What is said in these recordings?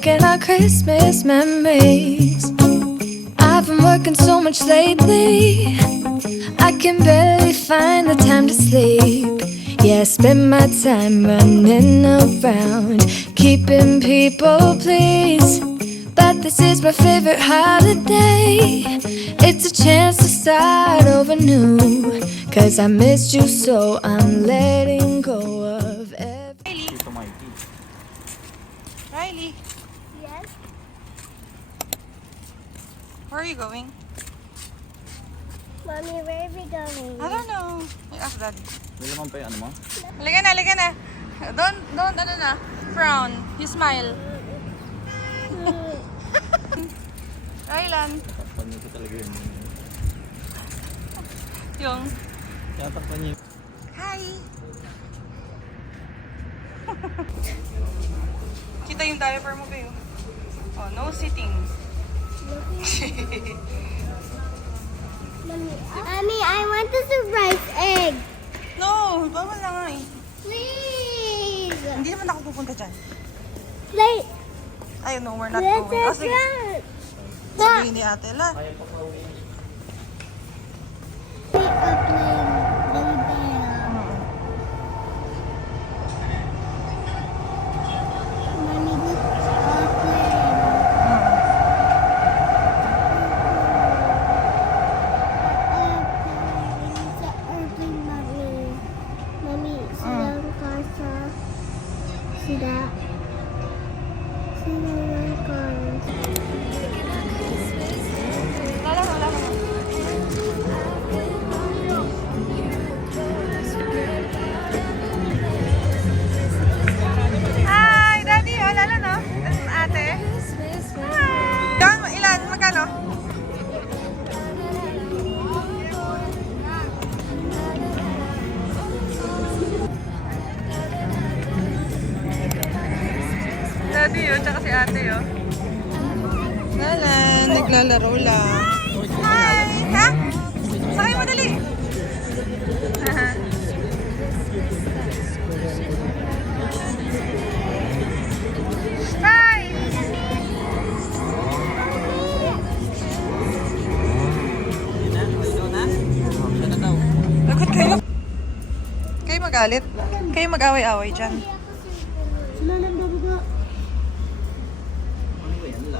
making our Christmas memories. I've been working so much lately, I can barely find the time to sleep. Yeah, I spend my time running around, keeping people pleased. But this is my favorite holiday. It's a chance to start over new. Cause I missed you so I'm letting go of everything. Tito Mikey. Riley, Yes? where are you going? Mommy, where are we going? I don't know. I ask daddy. May laman pa yung ano mo? Halika na. Don't, ano na. Frown. You smile. Rylan. Tatakpan niyo ko talaga yun. Yung. Tatakpan niyo. Hi! Kita yung diaper mo kayo. Oh, no sitting. Mommy, I want the surprise egg. No, bawal na nga eh. Please. Hindi naman ako pupunta dyan. Play. I know, we're not Let's going. Oh, sige. run. Sabihin ni ate, la. Kaya pa pauwi. See that? See the one car. Wala. Hi, daddy. Oh, lalo no? Ate. Hi. Ilan? Magkano? Daddy yun, tsaka si ate yun. Lalan, naglalaro lang. Hi! Ha? Sakay mo dali! Bye! Lagot kayo. Kayo magalit. Kayo mag-away-away dyan.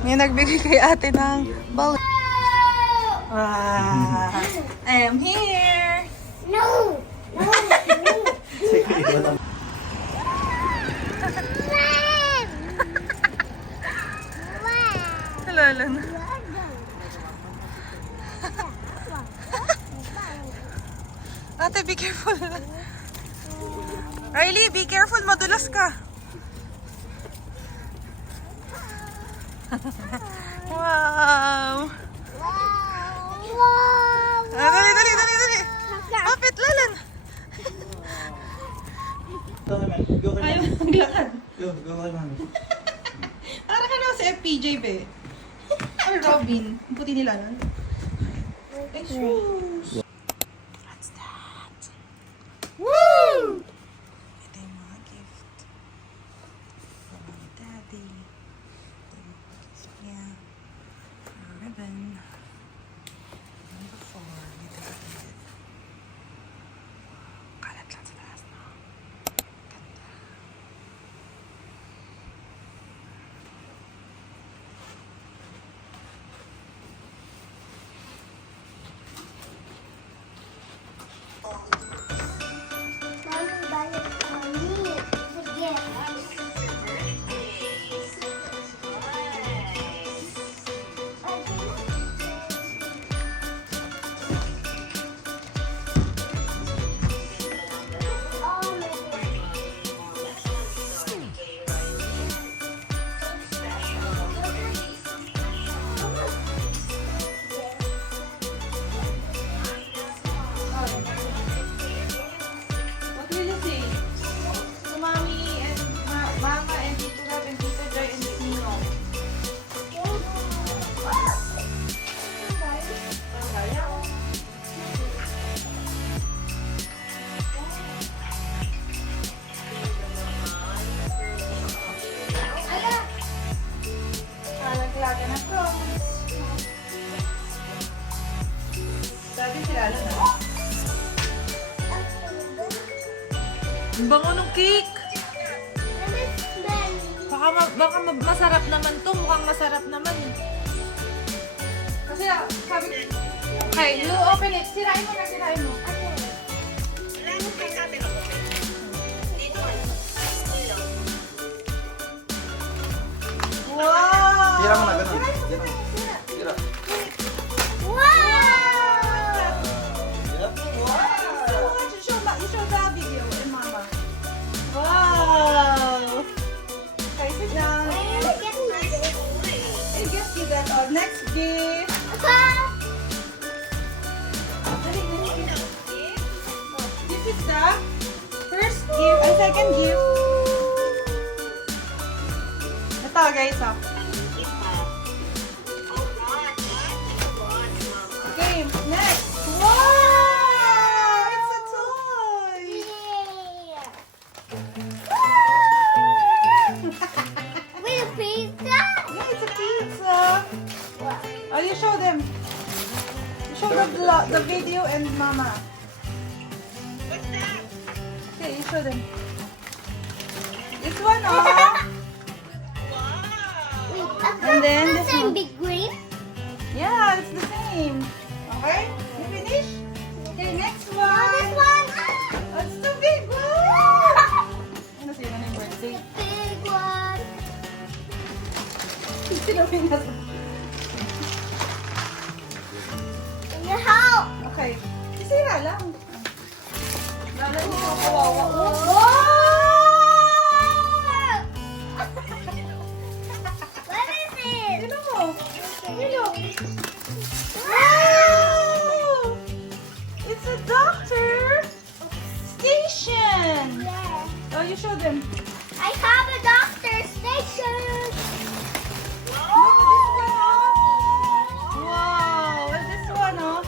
May nagbigay kay ate ng ball. Wow. I am here. No! No! No! Lalo na. Ate, be careful. Riley, be careful. Madulas ka. Wow. Dali. Kapit, lalan. Ayaw maglakad. Go kay mami. Para ka naman si FPJ, be. Or Robin. Ang puti nila nun. Ay, shoes. What's that? Woo! Ito yung mga gift. From my daddy. Ito yung gift niya. A ribbon. Number 4. May tagapit. Kalat lang sa taas, no? Ganda. sila, na. Ang bango ng cake. Baka masarap naman to. Mukhang masarap naman. Kasi sabi... Okay, you open it. Sirain mo na, sirain mo. Wow! Tira mo na, ganun. Tira. Yep. You show the video and mama. Wow! Okay, sit down. It gives you that. Next gift. This is the first gift and second gift. Ito guys, oh. Okay, next. Wow! It's a toy! With a pizza? Yeah, it's a pizza. Oh, you show them. You show the video and mama. Okay, you show them. This one, oh. And then the this same one. big green. Yeah, it's the same. Okay, you finish? Okay, next Oh, one. this one. That's the big one. Ano sa'yo na yung birthday? Big one. Sino pinas? In your house. Okay. Sisira lang. Lalagyan ko kawawa. Wow! What is it? Sino mo? Sino? Wow! It's a doctor station. Yeah. Oh, you show them. I have a doctor station. Look at this one, oh. Wow. And this one, oh.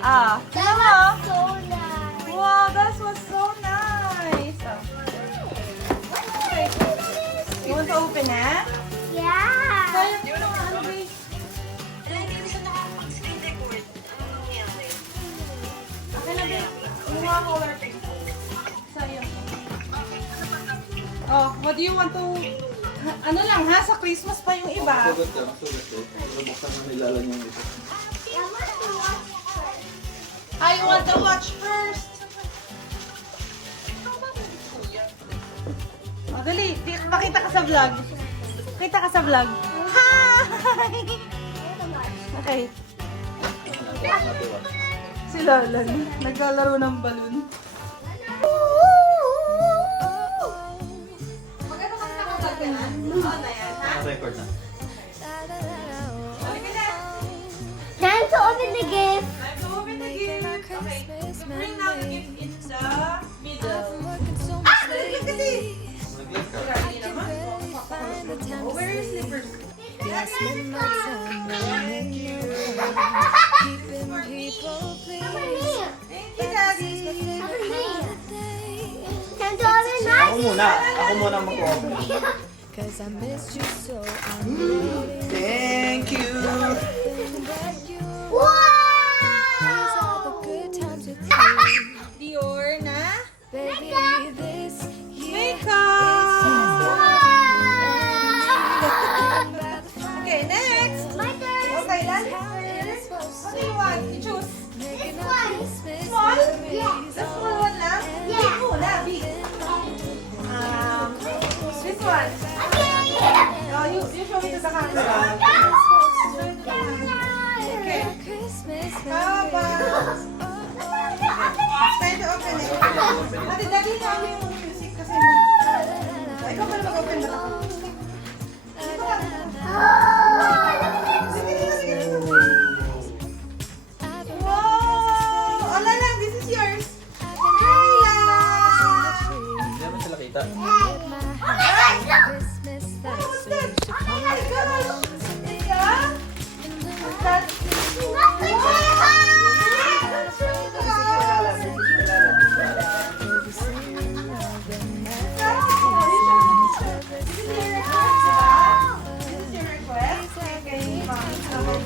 Ah. That Tingnan mo, was oh. so nice. Wow, that was so nice. Oh. Okay. You want to open it? Yeah. Sayang yun ang ano, babe. Okay na, babe. Yung mga color pink. Sayang. Oh, what do you want to... Ano lang ha, sa Christmas pa yung iba. Sugat ka, sugat ko. Pero buksan mo nilalan yung ito. I want to watch I want to watch first. Oh, dali. Pakita ka sa vlog. Kita ka sa vlog. Hi! Okay. Si Lalan. Naglalaro ng balloon. Magkano kami nakagaganan? Oo na yan, ha? Record na. Halika na. Time to open the gift. Time to open the gift. Okay. Bring now the gift in the middle. Working so much Look at this. Nag-live ka. Ready naman? Oh, where are your slippers? Yes, spend my time running around, keeping people pleased. Thank you, Daddy. Time to open my Ako muna. Ako muna mag-open. Cause I missed you so I'm really Thank you. nothing but you. These Wow! are the good times with you. Dior na Baby, this year makeup. Wow! Okay, next. My turn. Okay, last how first. it's supposed What to do you want? You choose. making This up one. Christmas Small? memories. The small one lang? Yeah. Big muna, big. This one. Okay. Oh, you show me to the camera.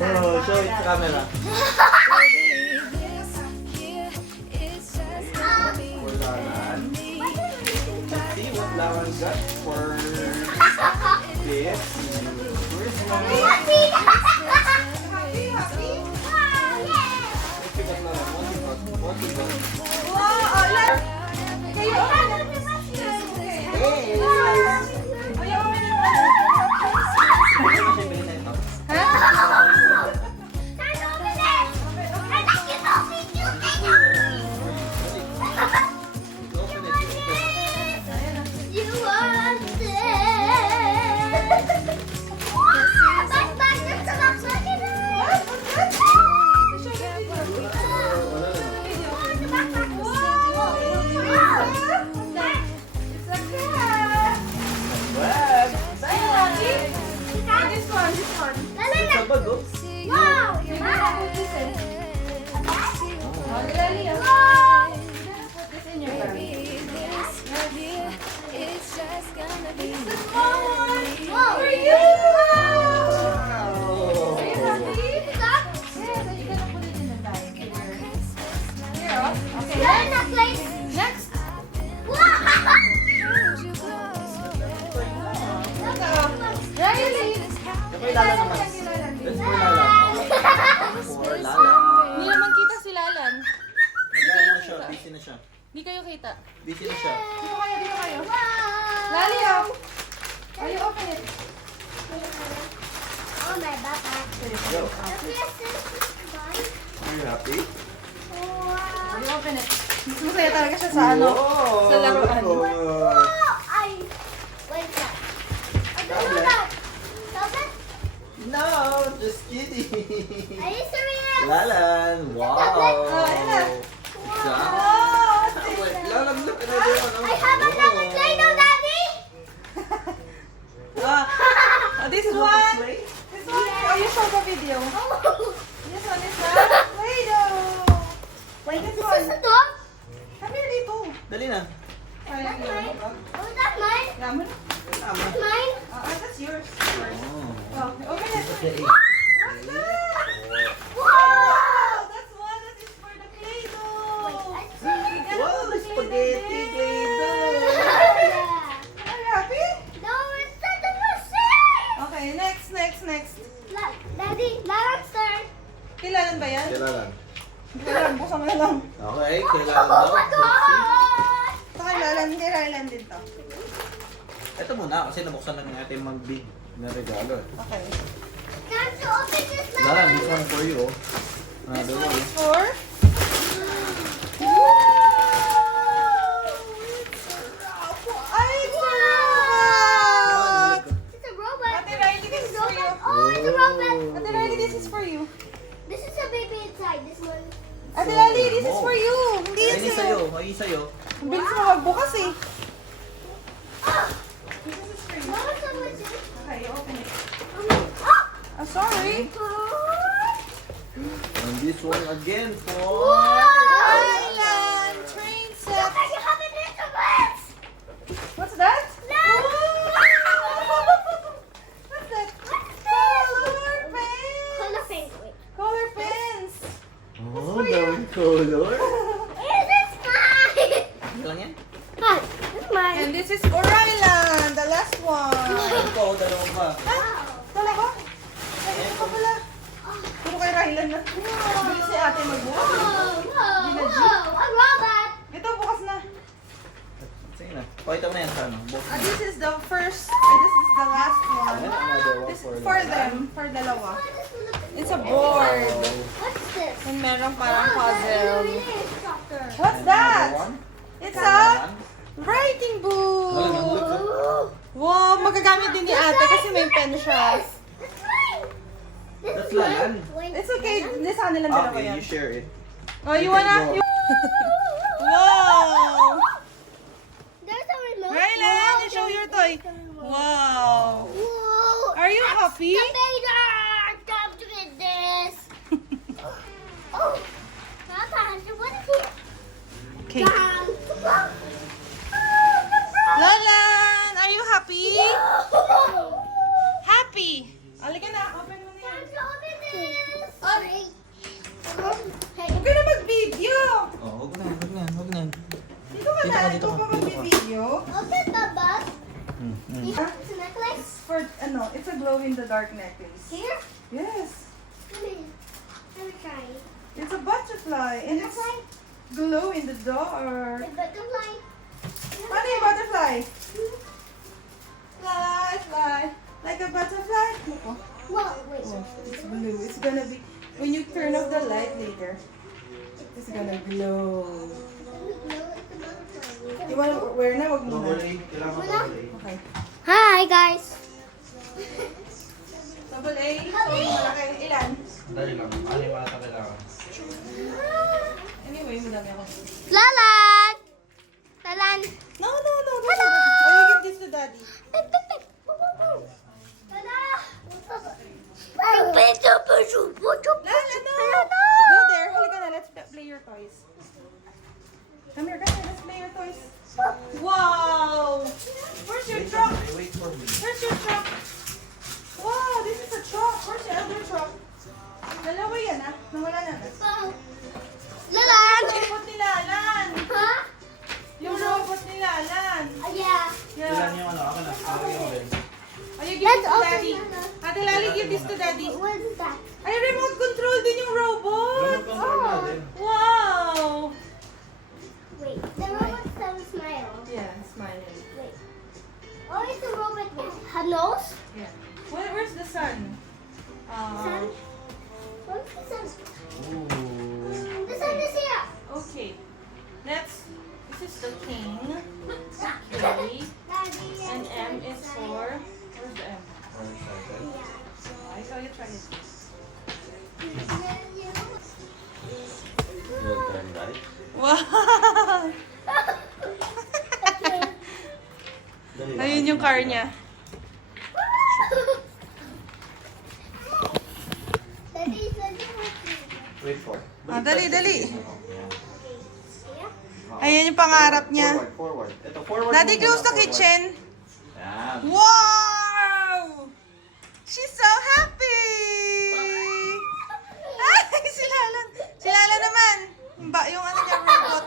Oh, show it sa camera. This here is just gonna be For Lalan. See what Lalan got for this Christmas. Happy! Happy, happy. Wow, yeah! Let's see what Lalan. What he got? Wow, oh, let. Kayo, I open have it. the basket. Hey. Kayo, open it. Ano siya bilhin na ito? Time to open it! I like it so big, you think? Open it. You want it! Back, just a look, look at it! What? What's that? Show the video. Wala na. It's a cat. Bag. This one, this one. Sa bag, oh. Wow! Oh, Lali, oh. Wow! Put this in your bag. Baby, this right here, it's just gonna be Wow! For you. Oh. Are you happy? Stop! Yes, and you're gonna put it in the bag. Here, oh. Okay. Learn that place! Next. Wow! Riley. Ito yung Lalan naman. That's for Lalan. For Lalan. Hindi naman kita si Lalan. Nag-ano na siya. Busy na siya. Hindi kayo kita. Busy na siya. Dito kayo, dito kayo. Wow! Lali, oh. Are you open it? Oh, my backpack. Go. Yes, this is fun. Are you happy? Wow! Are you open it? Mas masaya talaga siya sa ano. Wow. Sa laruan. Wow! Wait a sec. I don't know that. Stop it. No, just kidding. Are you serious? Lalan. Wow. Oh, ayan na. Wow. Oh, Wait, Lalan, look at that one. I have another Play-Doh, Daddy. this one. This one. Oh, you saw the video. Oh. This one is not Play-Doh. Wait, This this one. is a dog? Come here dito. Dali na. Ay, That's mine. yan. Oh, that's mine. Yaman. Tama. That's mine. That's yours. Oh. Oh, open it. Okay. What's that? Wow! That's one that is for the Wait, Play-Doh. I see. Wow, spaghetti Play-Doh. Yeah. Are you happy? No, it's not the machine. Okay, next. Daddy, Lalan's turn. Kailangan ba yan? Kailangan. Kailangan, buksan mo na lang. Okay, kailangan Oh daw. my God! Sa kailangan, kay Rylan din to. Ito muna kasi nabuksan na natin yung mag-big na regalo. Okay. Time to open this Lalan, Lalan. this one for you. This Don't one worry. is for... Ay, it's a robot! It's a robot. Ate Riley, this is for you. Oh, it's a robot. Ate Riley, this is for you. This is a baby inside. This one. Ate Riley, this is for you. Hindi Ay, yan hindi sa'yo. sa'yo. Ay, sa'yo. Ang bilis mo magbukas eh. Ah! This is for you. What was that? Okay, open it. Ah! I'm sorry. And this one again for... Wow! Rylan, train Look, set. you have an instrument. What's that? No! What's that? What's Color this? pens. Color pink. Wait. Color pens. Oh, daming color. Is this mine? Ano lang yan? Mine. This is mine. And this is for Rylan, the last one. Ito, dalawa pa. Ah, talaga? Ay, ito pa pala. Puro kay Rylan na. Bilis si ate magbukas. Whoa, a robot. Ito, bukas na. Sige na. Pakita mo na yan sa ano. Box. This is the first, this is the last And one. another one This for is for Lalan. them, for dalawa. What's It's a board. this? And merong parang Oh, puzzle. really is soccer. What's that? Another one It's for a Lalan. writing book. Lalan, look, look. Ooh. Wow, magagamit din ni ate kasi may pen siya. That's mine. This That's is mine. Lalan. Wait. It's okay, hindi sa kanilang dalawa Okay, yan. you share it. Oh, you wanna? go. Wow! There's a remote. Rylan, you show your toy. Wow! Whoa. Are you happy? Excavator! Time to get this. Oh. Papa, what is it? Okay. Down. Lalan, are you happy? Oh. Happy! Halika na, open mo na yan. Time to open this. glow-in-the-dark necklace. Here? Yes. Let me try. It's a butterfly. And it's glow-in-the-dark. The butterfly. Ano yung butterfly? Fly, fly. Like a butterfly. Whoa, wait. Oh, it's blue. It's gonna be, when you turn off the light later, it's gonna glow. You wanna wear na? Wag muna. Double A. Kailangan mo double A. Okay. Hi, guys. Double A. Malaki. Ilan? Dali lang. Ano yung ata kailangan? Anyway, madami ako. Lalan! Lalan! No. Oh, you give this to daddy. Lala, no! Go there. Halika na. Let's play your toys. Come here. Let's play your toys. Wow! Where's your truck? Wait for me. Where's your truck? Wow, this is a truck. Where's your other truck? Dalawa yan, ah. Nawala na. Lalan! Robot ni Lalan. Huh? Yung robot ni Lalan. Yeah. Kailan yung ano? Ako na. Ako yung rin. Ay, you give this to daddy. Ate Lali, give this to daddy. What is that? Ay, remote control din yung robot. Remote control natin. Wow. Wait, the robot doesn't smile. Yeah, smiling. Wait. Oh, it's a robot with a nose? Yeah. Where's the sun? Sun? Where's the sun? Ooh. The sun is here. Okay. This is the king. Okay. Daddy, And M is for, where's the M? Very excited. I saw you try it. Good turn, right? Wow! Dali lang. Ayun yung car niya. Daddy, Wait for. Dali. Yan. Ayan yung pangarap niya. Forward. Ito, forward. Daddy, muna, close the forward. kitchen. Yan. Wow! She's so happy! Ay, si Lala. Si Lala naman. Yung ano niya, robot.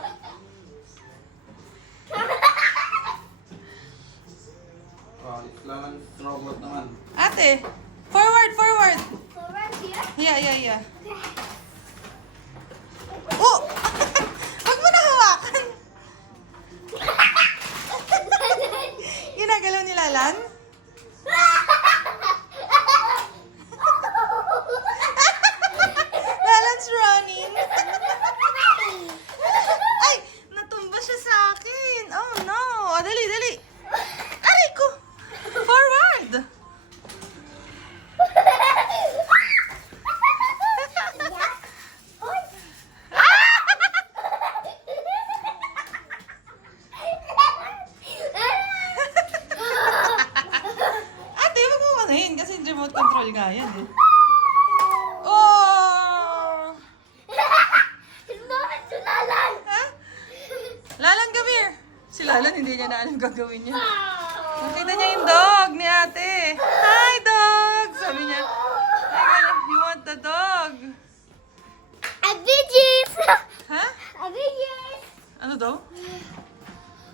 Oh, kailangan robot naman. Ate, forward. Forward here. Yeah. Oh! Wag mo na hawakan. Ginagalaw ni Lalan? Lalan's running. Ay! Natumba siya sa akin. Oh no! Dali. Aray ko! Forward! Ate, wag mo manahin kasi remote control nga yan eh. Oh! Ha? Lalan, come here! Si Lalan, hindi niya na alam gagawin niya. Nakita niya yung dog ni ate. Hi, dog! Sabi niya, you want the dog? Abidjis! Ha? Abidjis! Ano daw?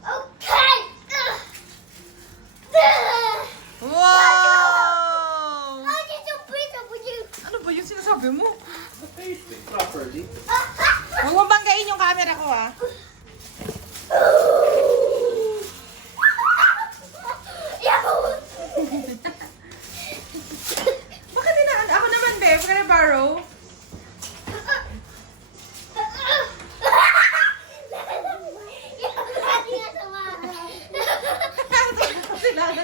Okay! Wow! Oh, did you breathe up with you? Ano ba yung sinasabi mo? Face it properly. Huwag mo banggain yung camera ko ah. Bakit dinaan? Ako naman, babe. Can I borrow? Sila.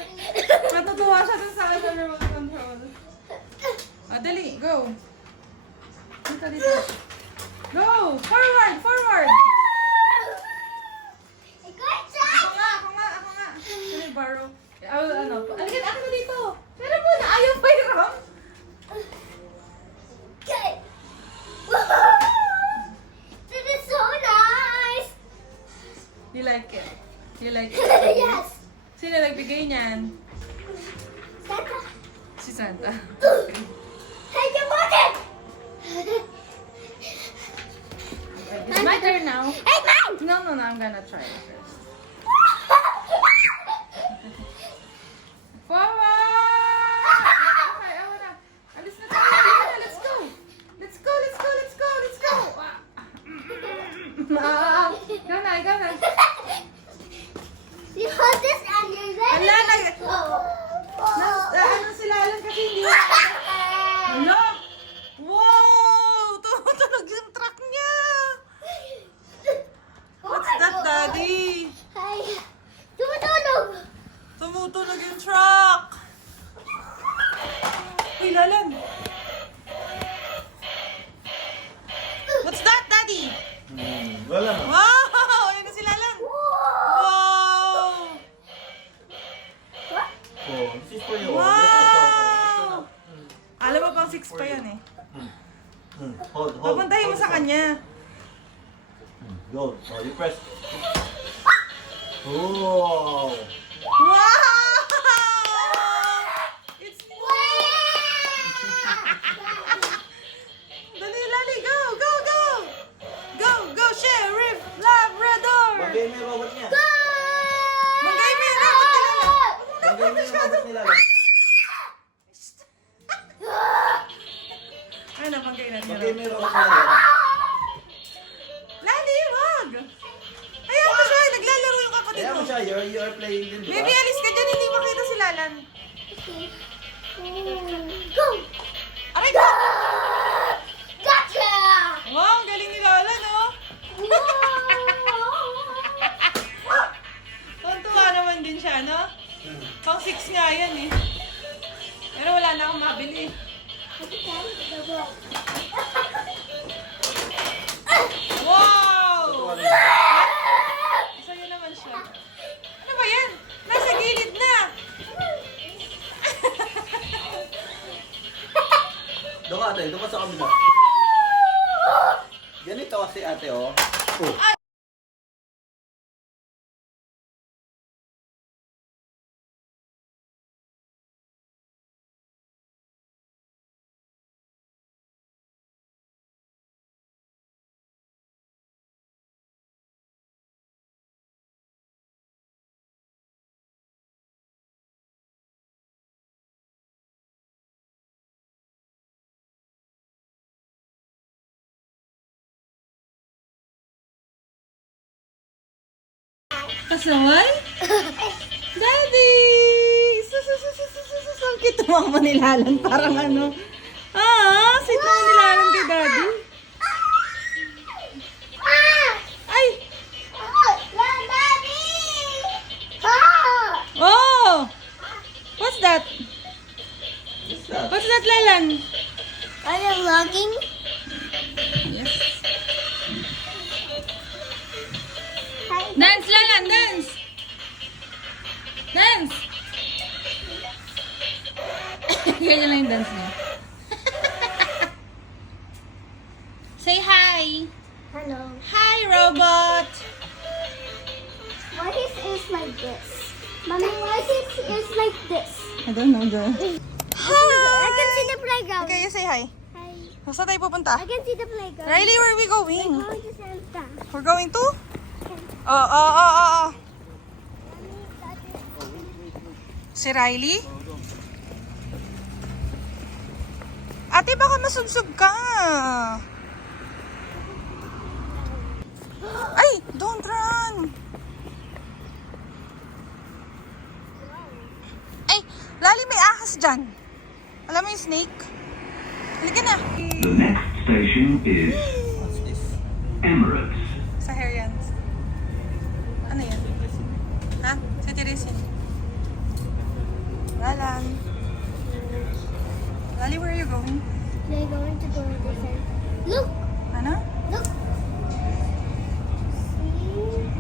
Natutuwa siya dun sa remote control. Dali. Go. Dito. Go! Forward! Ako nga. Can I borrow? Alikan, ako na dito. Pero muna, ayaw pa yung ram. This is so nice! You like it? Yes! Sino nagbigay niyan? Santa! Si Santa. Hey, you want it? It's my turn now. Hey, mine! No, I'm gonna try it first. Forward! 6 pa yan eh. Hold. Papuntahin mo sa kanya. Go. Oh, you press. Oh. Wow! It's Dali, Lali, go, go, go! Go, go, Sheriff Labrador! Bagay mo yung robot niya. Magay mo yung robot nila. Bagay mo yung robot nila. Ay, nabagay na Bagay mo nila. yung robot nila. Lali, wag! Ayaw mo siya, naglalaro yung kapatid Kaya mo. mo siya, you're playing din, di ba? Maybe alis ka dyan, hindi makita si Lalan. Go! Aray ko! Gotcha! Wow, galing ni Lalan, oh! Tuntua naman din siya, no? Pang 6 nga yan, eh. Pero wala na akong mabili. Wow! Sa'yo naman siya. Ano ba yan? Nasa gilid na! Doon ka ate, doon ka sa kabila. Ganito kasi ate, oh. Oh. Pasaway? Daddy! Ang cute naman mo nilalan. Parang ano. Sweet naman nilalan kay Daddy. Ay! Oh! What's that? What's that, Lalan? Are you vlogging? Yes. Dance, Lalan! Dance! Dance! Ganyan lang yung dance niya. Say hi! Hello. Hi, robot! Why is like this? Mommy, why is like this? I don't know, girl. I can see the playground. Okay, you say hi. Hi. Saan tayo pupunta? I can see the playground. Riley, where are we going? We're going to Santa. We're going to? Oh. Si Riley? Ate, baka masunsog ka. Ay, don't run. Ay, Lali, may ahas dyan. Alam mo yung snake? Halika na. The next station is What's this? Emirates. Sa hair yan. Ano yan? Ha? Sa Teresin. Lalan. Lali, where are you going? They're going to go to Santa. Look! Ano? Look! See?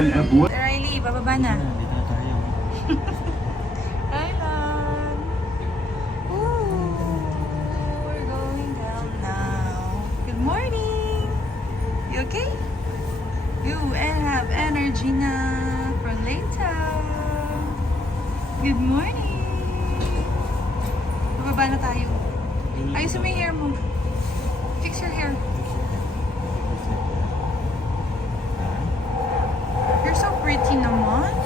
الأبواب. Riley, bababa na. Dito na tayo. Rylan. Ooh, we're going down now. Good morning. You okay? You and have energy na for later. Good morning. Bababa na tayo. Ayusin mo yung hair mo. Fix your hair. You're so pretty naman. I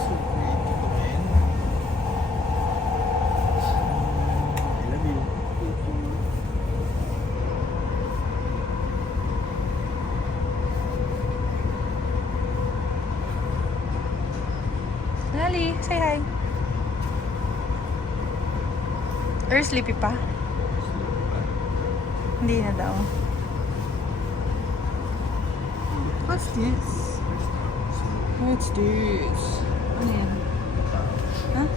love you. Ali, say hi. Or sleepy pa? Hindi na daw. What's this? What's this? Ano yan? Huh?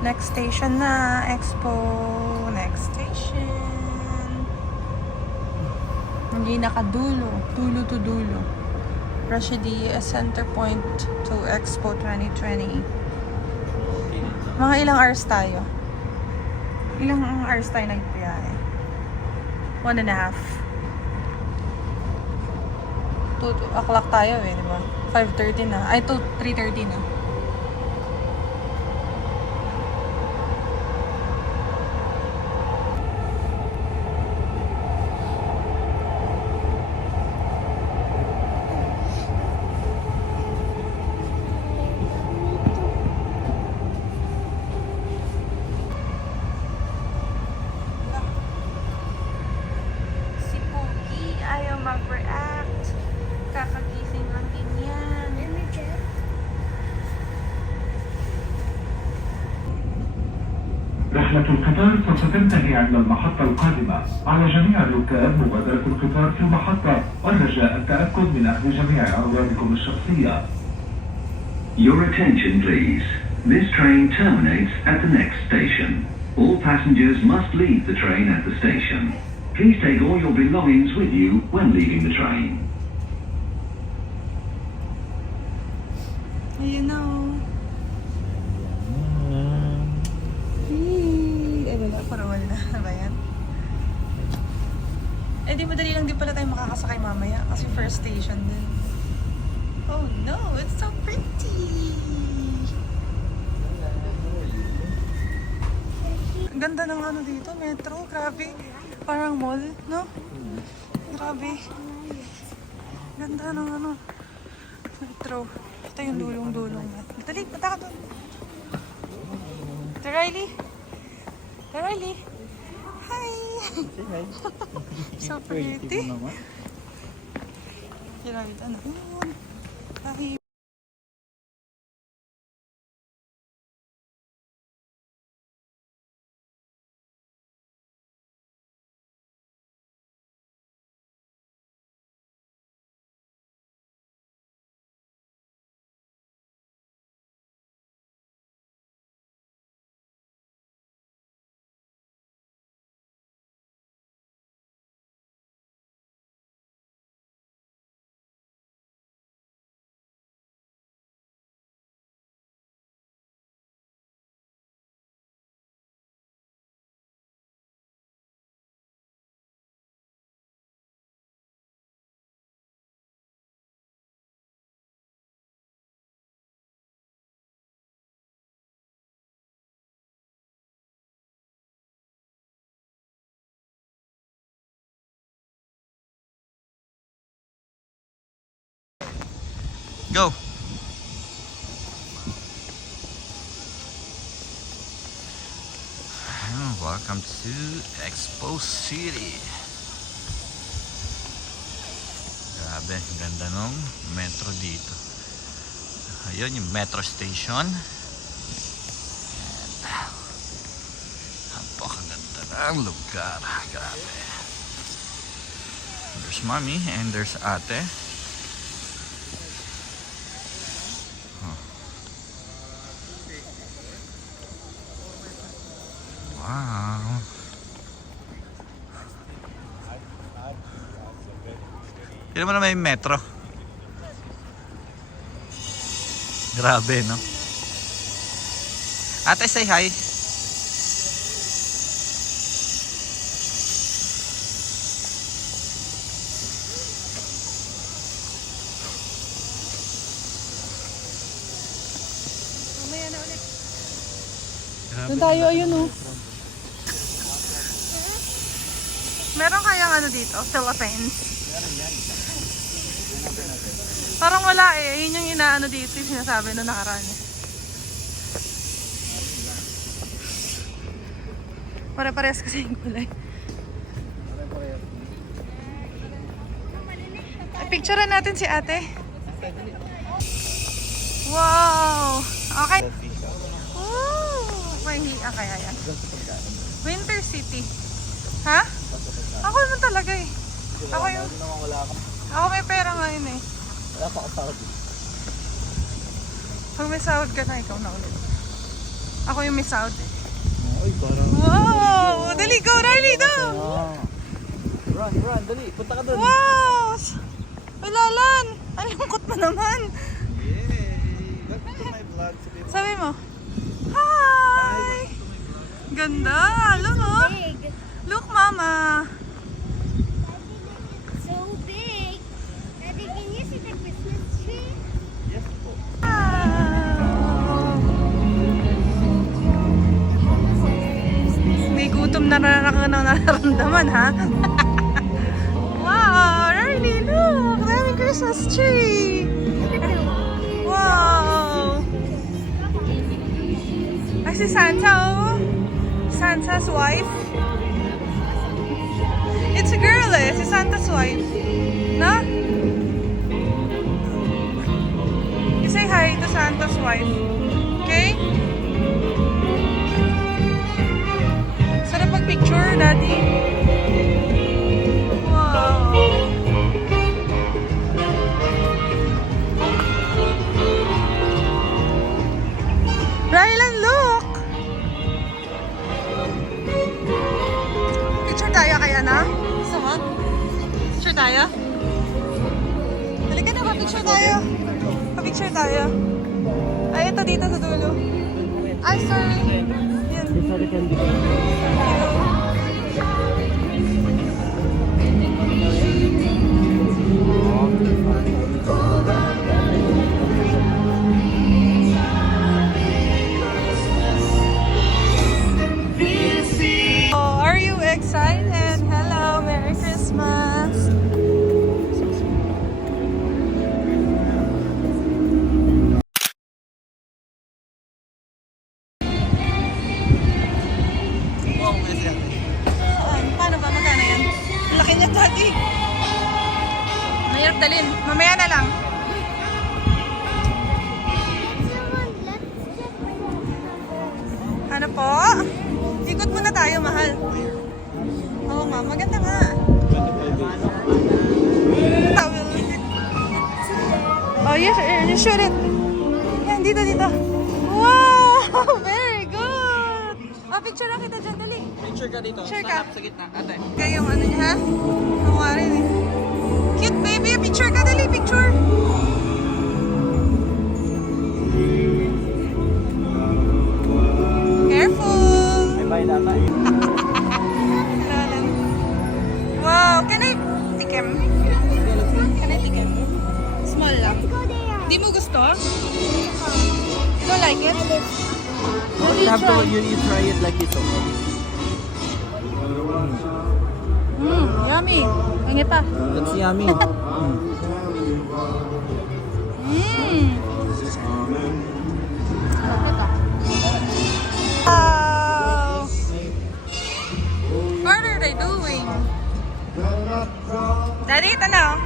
Next station na, Expo. Next station. Hindi nakadulo. Dulo to dulo. Rashidi, a center point to Expo 2020. Mga ilang hours tayo? Ilang hours tayo nagbiyahe? 1.5. 2 o'clock tayo eh, di ba? 5:30 na. Ay, 3:30 na. Si Pogi ayaw mag-react. Kakagising lang din yan. Let me check. رحلة القطار سوف تنتهي عند المحطة القادمة. على جميع الركاب مغادرة القطار في المحطة والرجاء التأكد من أخذ جميع أغراضكم الشخصية. Your attention please. This train terminates at the next station. All passengers must leave the train at the station. Please take all your belongings with you when leaving the train. Ayun na oh. Ay, wala. Parang wala na ba yan? Eh, di madali lang din pala tayo makakasakay mamaya kasi first station din. Oh no, it's so pretty! Ang ganda ng ano dito, metro. Grabe. Parang mall, no? Grabe. Ganda ng ano. Metro. Ito yung dulong-dulong na. Dali, punta ka doon. Riley. Riley. Hi. So pretty. Kinakita na. Hi. Go! Welcome to Expo City. Grabe, ganda nung metro dito. Ayun yung metro station. Napakaganda ng lugar. Grabe. There's mommy and there's ate. Wow. Hindi mo na may metro. Grabe, no? Ate, say hi. Mamaya na ulit. Doon tayo, ayun oh. Meron kayang ano dito? Philippines? Parang wala eh. Yun yung inaano dito yung sinasabi nung nakaraan eh. Pare-parehas kasi yung kulay. Picturean natin si ate. Wow! Okay. Kaya yan. Winter City. Ha? Ako naman talaga eh. Ako may pera ngayon eh. Wala pa kasahod. Pag may sahod ka na, ikaw na ulit. Ako yung may sahod eh. Uy, parang... Wow! Dali, go Riley, go! Run, dali. Punta ka doon. Wow! Uy, Lalan! Ang lungkot mo naman. Yay! Welcome to my vlog. Sabi mo, hi! Ganda! Look! Big. Look, mama! So big. Daddy, can you see the Christmas tree? Yes po. May gutom na nararamdaman, ha? Wow! Riley, look! Daming Christmas tree! Wow! Ay, si Santa, oh! Santa's wife. It's a girl, eh. Si Santa's wife. No? You say hi to Santa's wife. Okay? Sarap mag-picture, Daddy. Wow. Rylan, look! Picture tayo kaya na? Gusto mo? Picture tayo? Halika na ba? Picture tayo. Pa-picture tayo. Ay, ito dito sa dulo. Ay, sorry. Yan. Thank you. Oh, are you excited? Hello, Merry Christmas. Paano ba? Magkano yan? Ang laki niya, Daddy. Mahirap dalhin. Mamaya na lang. Someone, let's check my number. Ano po? Ikot muna tayo, mahal. Oo nga, maganda nga. Towel. Oh, yes, you shoot it. Yan, dito. Wow! Very good! Oh, picture lang kita dyan, dali. Picture ka dito. Picture ka. Sa gitna. Ate. Kaya yung ano niya, ha? Nawarin eh. Cute baby, picture ka, dali, picture. Careful! May bayad ata eh. Lalan. Wow, can I tikim? Can I tikim? Small lang. Go there. Di mo gusto? You don't like it? You have to, you try it like this. Yummy. Ingit pa. That's yummy. Wow. What are they doing? Daddy, tanaw.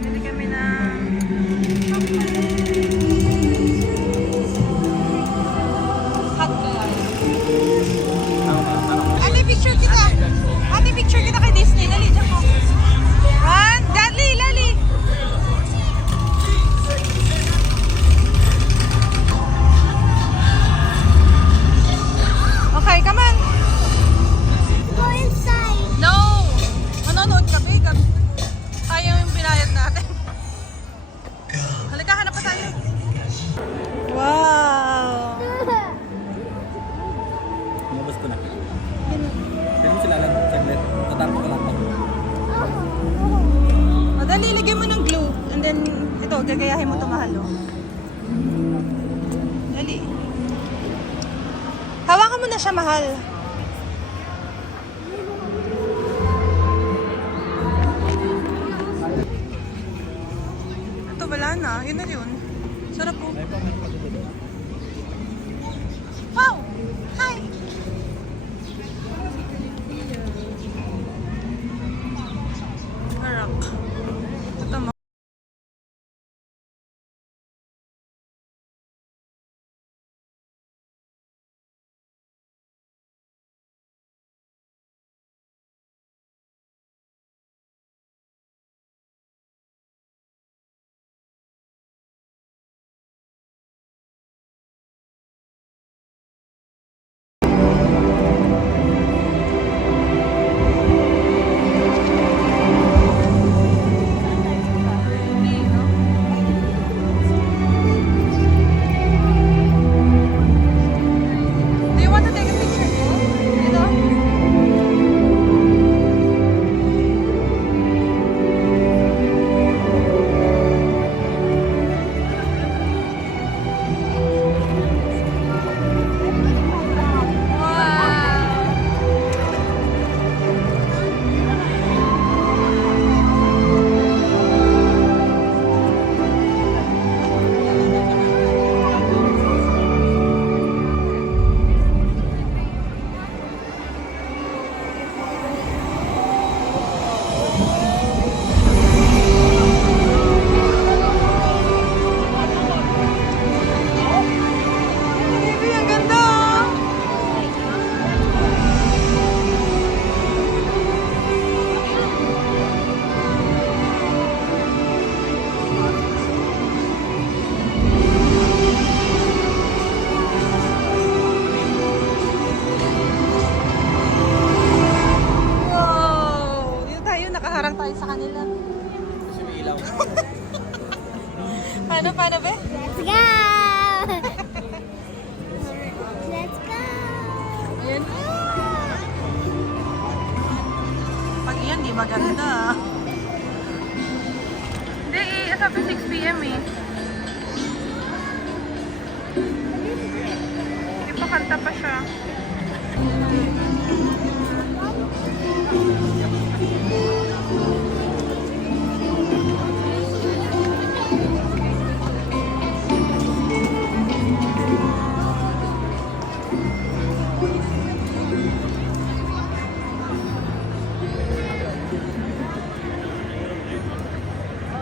Bili kami ng hot dog. Ate, picture kita. Ate, picture kita kay Disney. Dali, dyan ko. One, Dali, Lali. Okay, come on. Go inside. No! Manonood ka, babe. Tayo yung binayad natin. Halika, hanap pa tayo. Wow! Umabos ko na. Tignan sila lang. Saglit. Tatarpo ko lang. Madali, lagyan mo ng glue. And then, ito, gagayahin mo ito mahal. Oh. Dali. Hawakan mo na siya, mahal. Ito, wala na. Yun na yun. Sarap po. Wow! maganda. Hindi, sabi 6 p.m. eh. Ipakanta pa siya.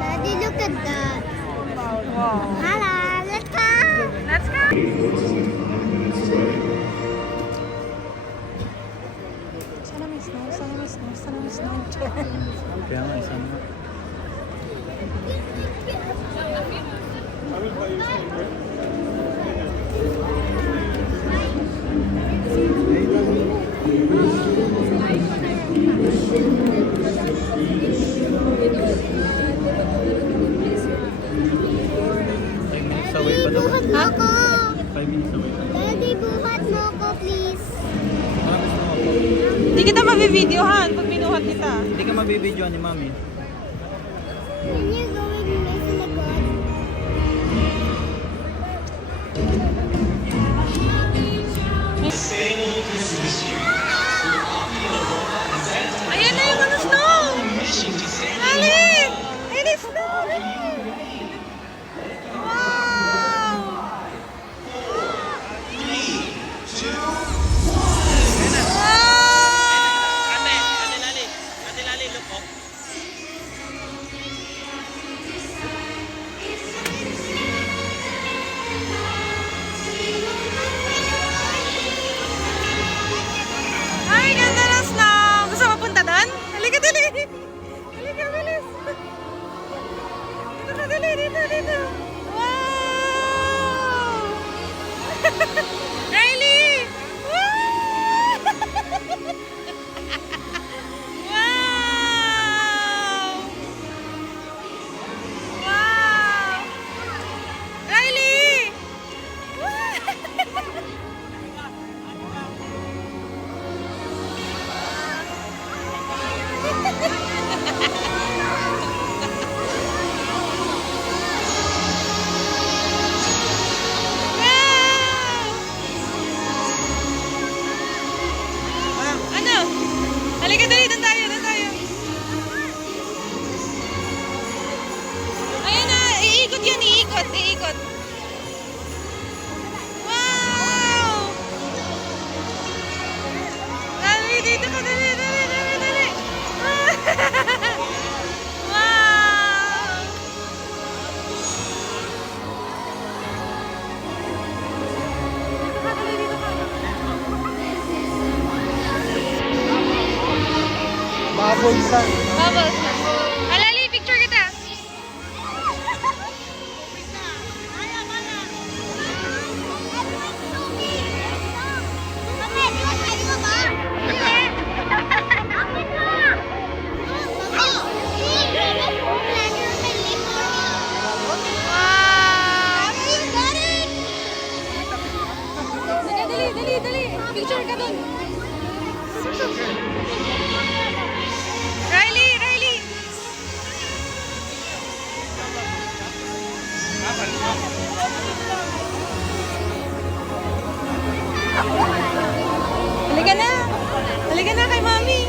Daddy, look at that. Wow. Hala, let's go. Let's go! Sana may snow, sana may snow, sana may snow. Kaya nga, isang na. Away pa daw. Buhat mo ko. 5 minutes away pa. Daddy, buhat mo ko, please. Parang gusto mo ako. Hindi kita mabibidyohan pag binuhat kita. Hindi ka mabibidyoan ni Mami. Can you go with me sa likod? Ayan na yung mga snow! Alin! It is snow! Wow! Ay, ganda ng snow! Gusto mo punta doon? Halika, dali! Halika, bilis! Dito ka, dali! Dito! Wow! Riley! Wow! Wow! Wow! Riley! Ano? Halika, dali. Doon tayo, doon tayo. Ayan na. Iikot yan, iikot. Iikot. Wow! Dali, dito ka. Dali, dali, dali, dali. Wow! Dito ka, dali, dito ka. Bubbles lang. Bubbles. Alali, picture kita. Wow! Dali, dali. Picture ka dun. Riley, Riley. Halika na. Halika na kay Mami.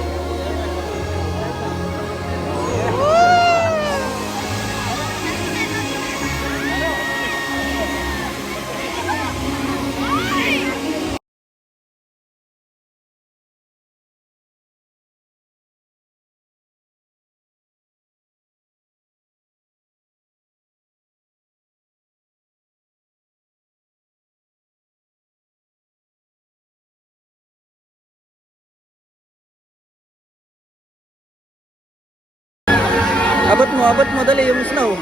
Abot mo, dali yung snow.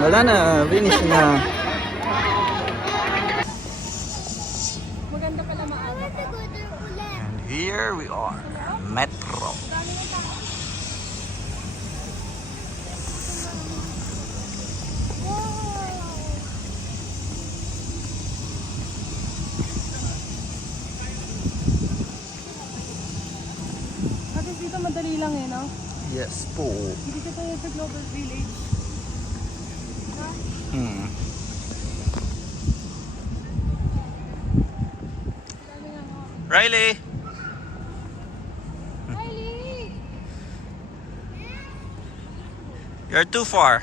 Wala na, finish na. And here we are, Metro. lang eh, no? Yes po. Hindi ka tayo sa Global Village. Riley! You're too far.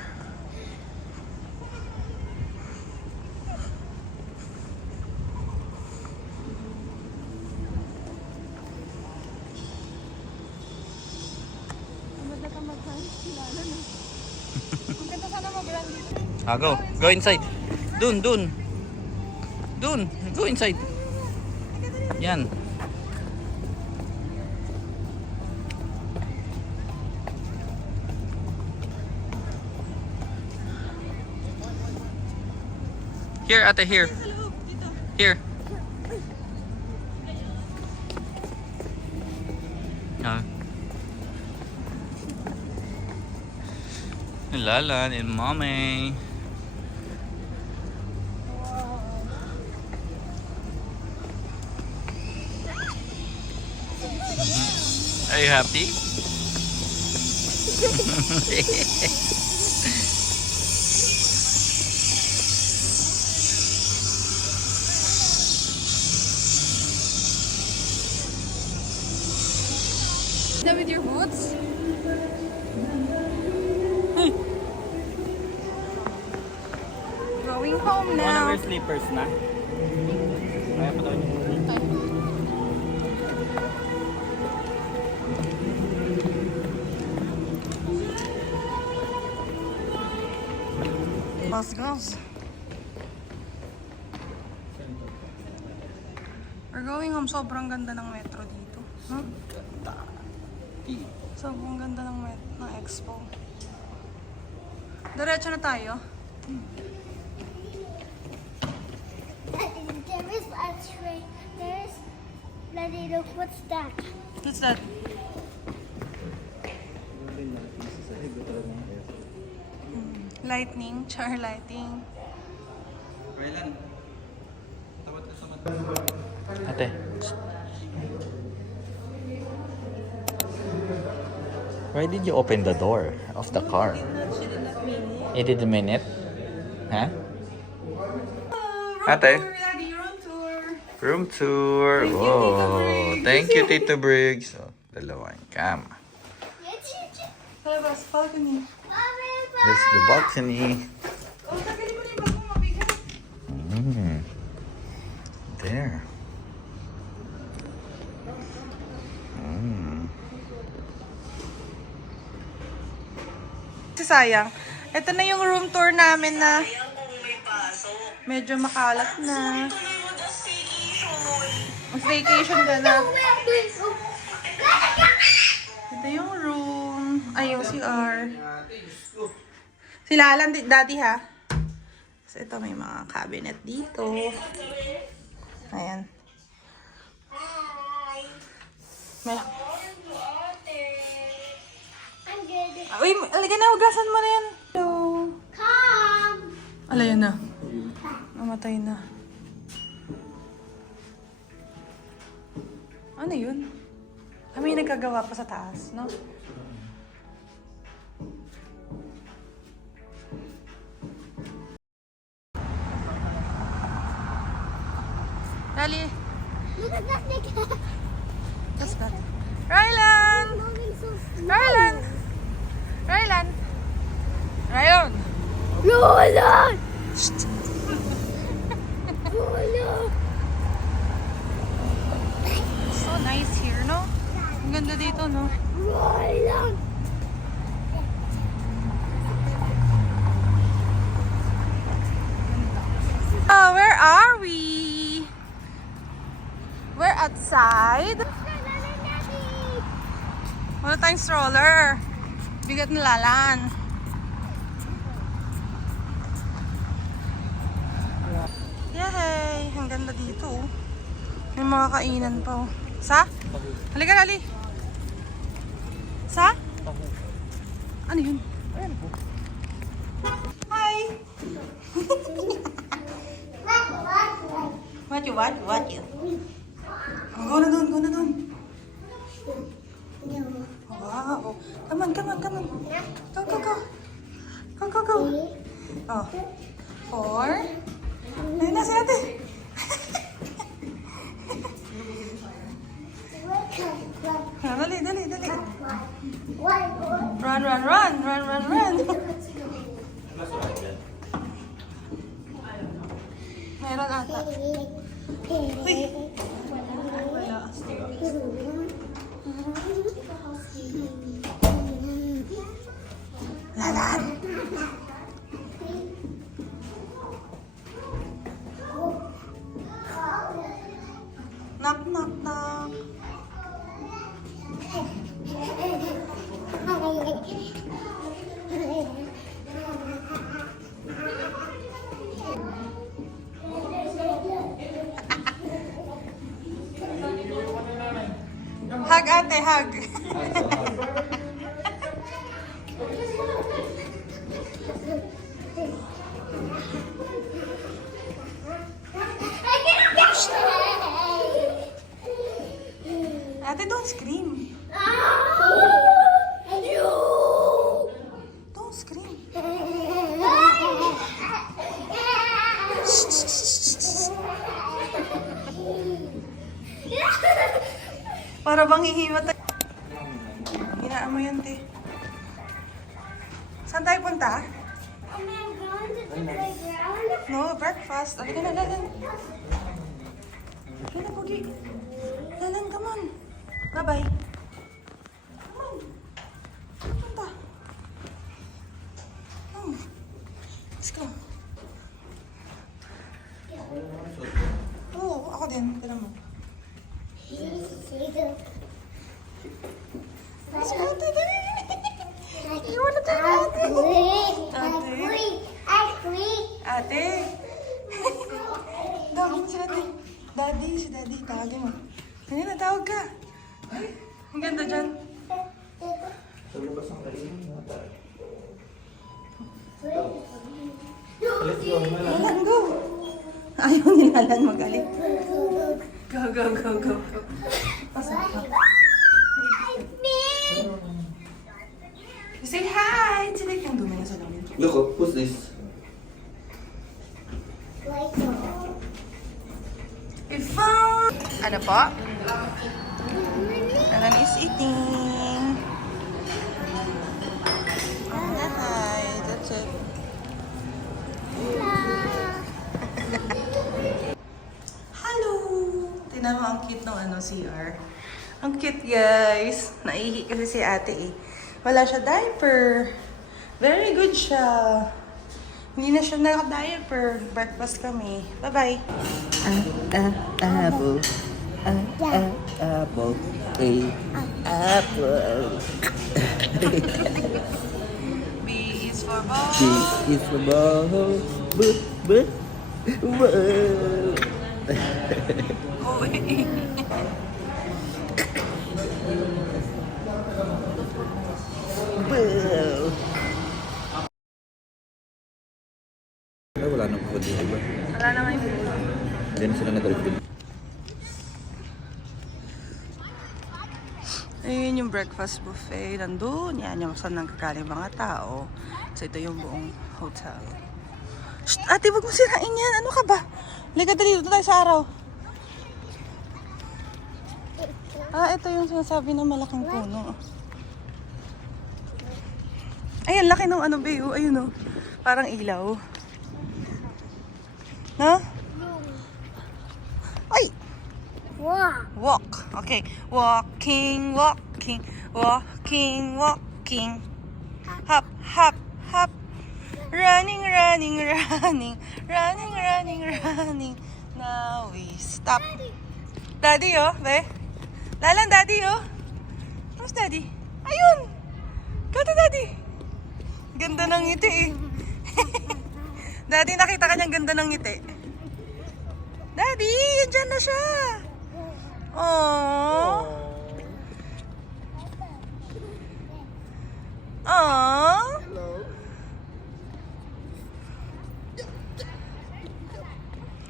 Go. Go inside. Dun. Go inside. Yan. Here, ate, here. Here. Lalan and mommy. Are you happy? Done with your boots? Going home now. Slippers na? Kaya pa daw niya. Girls. We're going home. Sobrang ganda ng metro dito. Huh? Sobrang ganda ng expo. Diretso na tayo. There is a train. There is. Daddy, look, what's that? What's that? Lightning. Char lighting. Rylan. Tawad ka sa mata. Ate. Why did you open the door of the car? You didn't mean it? Huh? Ate. Daddy, room tour. Room tour. Whoa. Thank you, Tito Briggs. Oh, dalawang kama. Palabas, balcony. Here's the balcony. Oh, tagalin mo na yung bag mo, mabigat. There. Sayang. Ito na yung room tour namin na medyo makalat na. Staycation ka na. Ito yung room. Ay, yung CR. Sila lang, daddy ha. So, ito may mga cabinet dito. Ayan. May... Uy, alagay na, hugasan mo na yan. Hello. Come. Alay na. Namatay na. Ano yun? Kami nagkagawa pa sa taas, no? Dali. Look at that thing. What's that? Rylan! Moving so slow. Rylan! Rylan! Ryan! Roland! Roland! So nice here, no? Ang ganda dito, no? Roland! Oh, where are we? We're outside. Wala tayong stroller. Bigat na lalan. Yay! Ang ganda dito. May mga kainan pa. Sa? Halika, Lali. Sa? Ano yun? Hi! What you? Go na dun. Wow. Come on, come on, come on. Go, go, go. Go, go, go. Oh. 4. Ayun na si ate. Dali, dali, dali. Run, run, run. Run, run, run. Meron ata. Uy. Wala. Lalan. Knock, knock, knock. Hug ate, hug. Ate, don't scream. Don't scream. Para bang hihimatay. Hinaan mo yun, te. Saan tayo punta? No, breakfast. Halika na, Lalan. Halika na, Pogi. Lalan, come on. Bye-bye. Come on. Saan punta? Come. Let's go. Oo, ako din. Tira mo. Let's go, ate. You wanna take ate? Ate. Tawagin mo si ate. Daddy, si daddy. Tawagin mo. Hindi na, tawag ka. Ay, ang ganda dyan. Lalan, go. Ayaw ni Lalan magaling. Go, go, go, go, go. Pasok ka. Say hi! Silip yung dumi na sa lamin. Look, who's this? We found... Ano po? Lalan is eating. Hi, that's it. Hello! Tingnan mo ang cute ng CR. Ang cute, guys. Naihi kasi si ate eh. Wala siya diaper. Very good siya. Hindi na siya naka-diaper. Breakfast kami. Bye-bye. Apple. Apple. Apple. B is for ball. B is for ball. B. Go away. Wala nang food dito ba? Wala naman yung Hindi na sila nag-refill. ayun yung breakfast buffet. Nandun. Yan yung saan nagkakaling mga tao. So ito yung buong hotel. Shh! Ate, wag mo sirain yan. Ano ka ba? Liga dali. Dito tayo sa araw. Ito yung sinasabi ng malaking puno. Ay, ang laki ng ano, bayo. Ayun, oh. Parang ilaw. Ha? Ay! Walk. Okay. Walking, walking, walking, walking. Hop, hop, hop. Running, running, running. Running, running, running. Now we stop. Daddy, oh, be. Lalan, daddy, oh. Where's daddy? Ayun! Ganda, daddy. Ganda ng ngiti, eh. Daddy, nakita ka niyang ganda ng ngiti. Daddy, andyan na siya. Aww. Aww.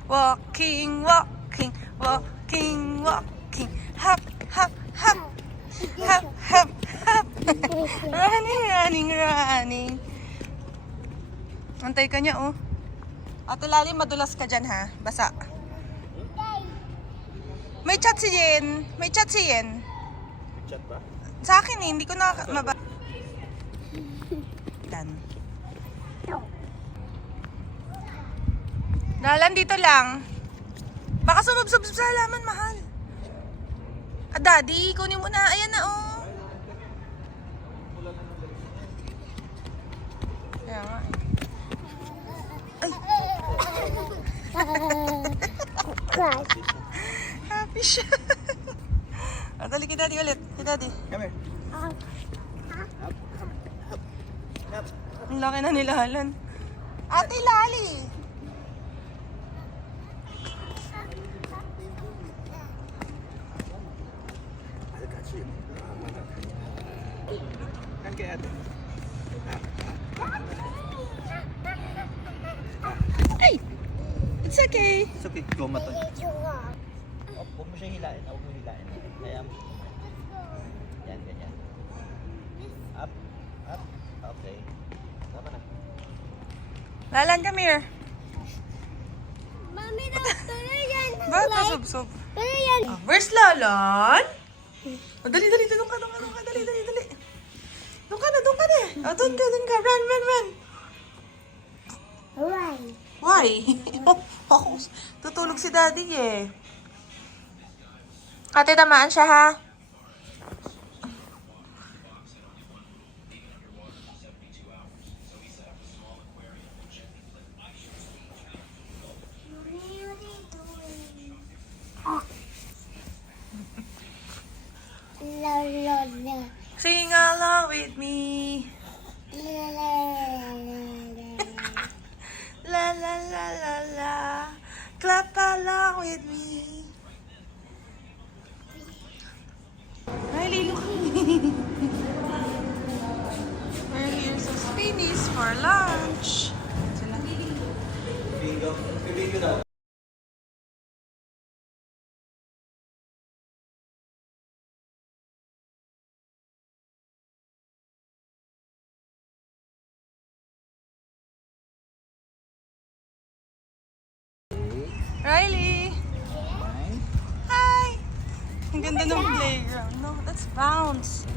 Walking, walking, walking, walking. Hop, hop, hop. Hop, hop, hop. Running. Antay ka niya, oh. Ate Lali, madulas ka dyan, ha? Basa. May chat si Yen. Chat ba? Sa akin eh, hindi ko na Lalan, dito lang. Baka sumubsob sa halaman, mahal. Ah, Daddy, kunin mo na. Ayan na, oh. Kaya nga eh. Happy siya. Dali kay Daddy ulit. Kay Daddy. Come here. Ang laki na nila, Halan. Ate Lali. I got you. Kan kay ate. Ay! It's okay. It's okay, goma to. Huwag mo siya hilain. Huwag mo hilain. Kaya mo. Yan, ganyan. Up. Okay. Tama na. Lalan, come here. Mami, tuloy yan. Ba't pasubsob? Tuloy yan. Where's Lalan? Oh, dali. Doon ka. Dali. Doon ka na. Oh, doon ka. Run. Alright. Why? Ako, tutulog si Daddy eh. Ate, tamaan siya ha? Sing along with me. La. Clap along with me. Ay, lilo kami. We're here sa Spinny's for lunch. Sila. Bingo. Bingo daw. Riley! Hi! Ang ganda ng playground. No, let's bounce.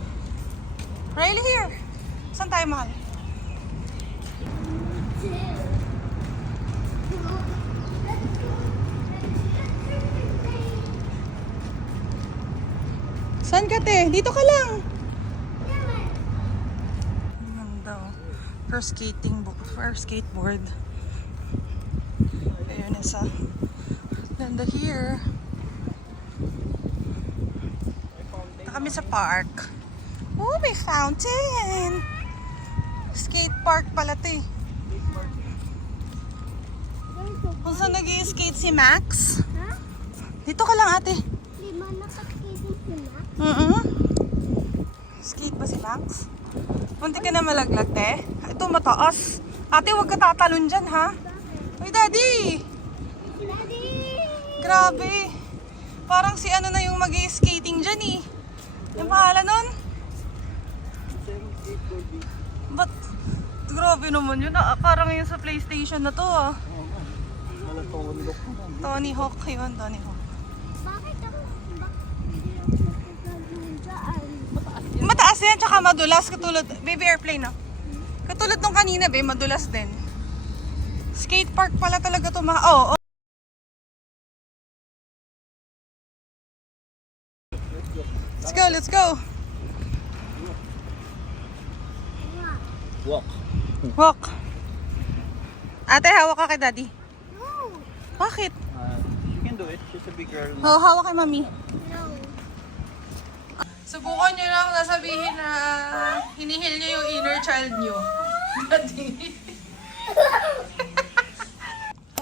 Riley, here! Saan tayo, mahal? Saan ka, te? Dito ka lang! Ang ganda, oh. For skateboard. Ayun, isa. Ganda here. Punta kami sa park. Oh, may fountain! Skate park pala ito eh. Kung saan nag-i-skate si Max? Ha? Dito ka lang, ate. Lima nakaskating sila. Skate ba si Max? Munti ka na malaglag, te. Ito mataas. Ate, huwag ka tatalon dyan, ha? Uy, Daddy! Daddy! Grabe. Parang si ano na yung mag-i-skating dyan, eh. Yung pangalan nun? Ba't? Grabe naman yun. Parang yung sa PlayStation na to, ah. Tony Hawk yun, Tony Hawk. Bakit ako hindi ako nagagawin dyan? Mataas yan, tsaka madulas. Katulad, baby airplane, ah. Katulad nung kanina, be, madulas din. Skate park pala talaga to, oh. Let's go. Walk. Ate, hawak ka kay Daddy. No. Bakit? You can do it. She's a big girl. Oh, hawak kay Mami. No. Subukan nyo lang na sabihin na hinihil nyo yung inner child nyo. Daddy.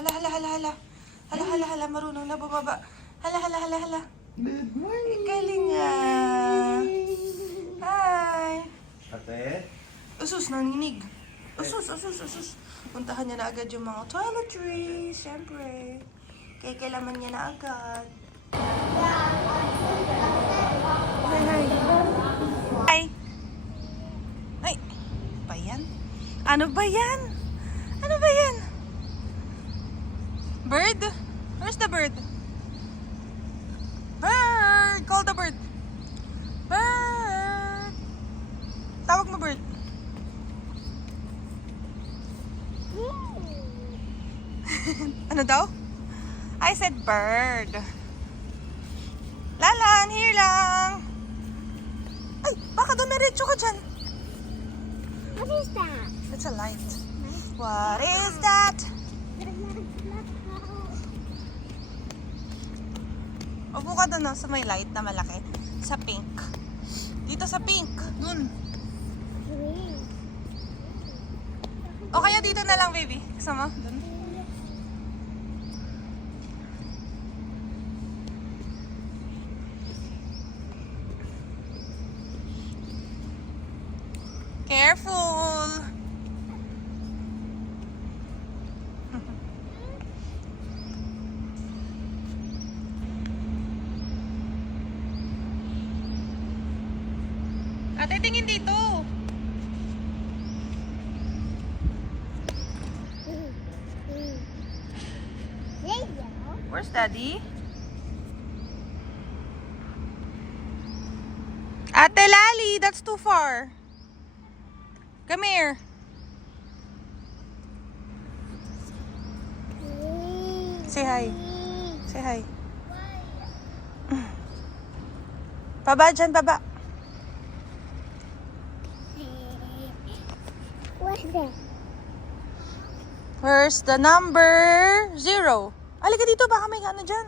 Hala. Marunong na bumaba. Hala. Good morning. Galing nga. Hi. Ate? Usus, naninig. Usus. Puntahan niya na agad yung mga toiletries, syempre. Kailaman niya na agad. Hi. Ano ba yan? Ano ba yan? Bird? Where's the bird? Bird! Call the bird. Bird! Tawag mo, bird. Ano daw? I said bird. Lalan, here lang. Ay, baka dumiretso ka dyan. What is that? It's a light. What is that? Upo ka doon, no, sa may light na malaki. Sa pink. Dito sa pink. Dun. O kaya dito na lang, baby. Kasama? Dun. Careful! Ate, tingin dito! Where's Daddy? Ate Lali, that's too far. Come here. Say hi. Say hi. Baba dyan, baba. What's that? Where's the number 0? Halika dito, baka may ano dyan.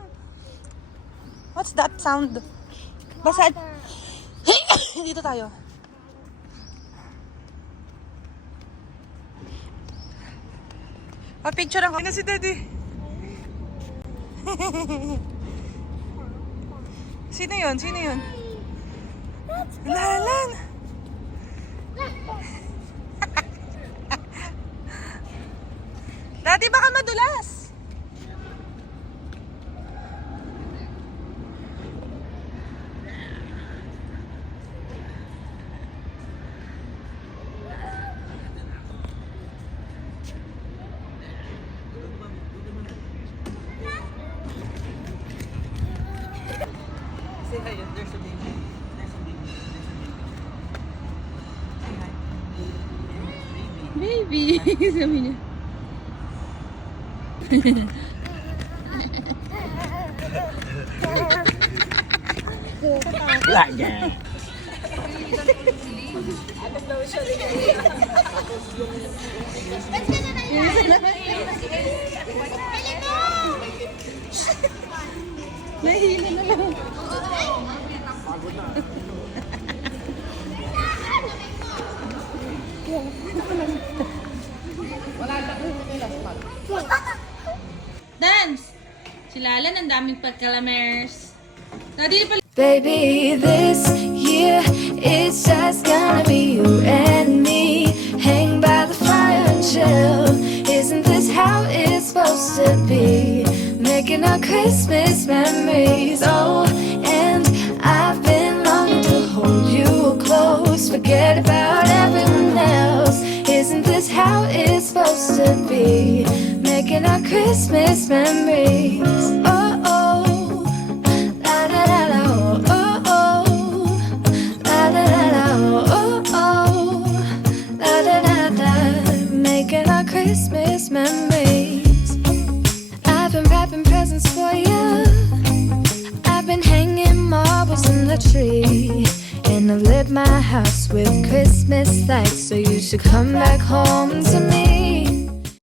What's that sound? Basa. Dito tayo. Pa-picture ako. Ano si Daddy? Sino yun? Sino yun? Lalan! Daddy, baka madulas! Say hi, there's a baby. There's a baby. Baby, sabi niya. Nahihila na lang. Dance! Si Lalan, ang daming pagkalamers. Daddy, pala. Baby, this year it's just gonna be you and me. Hang by the fire and chill. Isn't this how it's supposed to be? Making our Christmas memories. Oh, and I've been longing to hold you close. Forget about everyone else. Isn't this how it's supposed to be? Making our Christmas memories. Oh, oh. La da da da. Oh, oh. La da da da. Oh, oh. La da da da. Making our Christmas memories. I've been wrapping presents for you. I've been hanging marbles in the tree. And I've lit my house with Christmas lights. So you should come back home to me.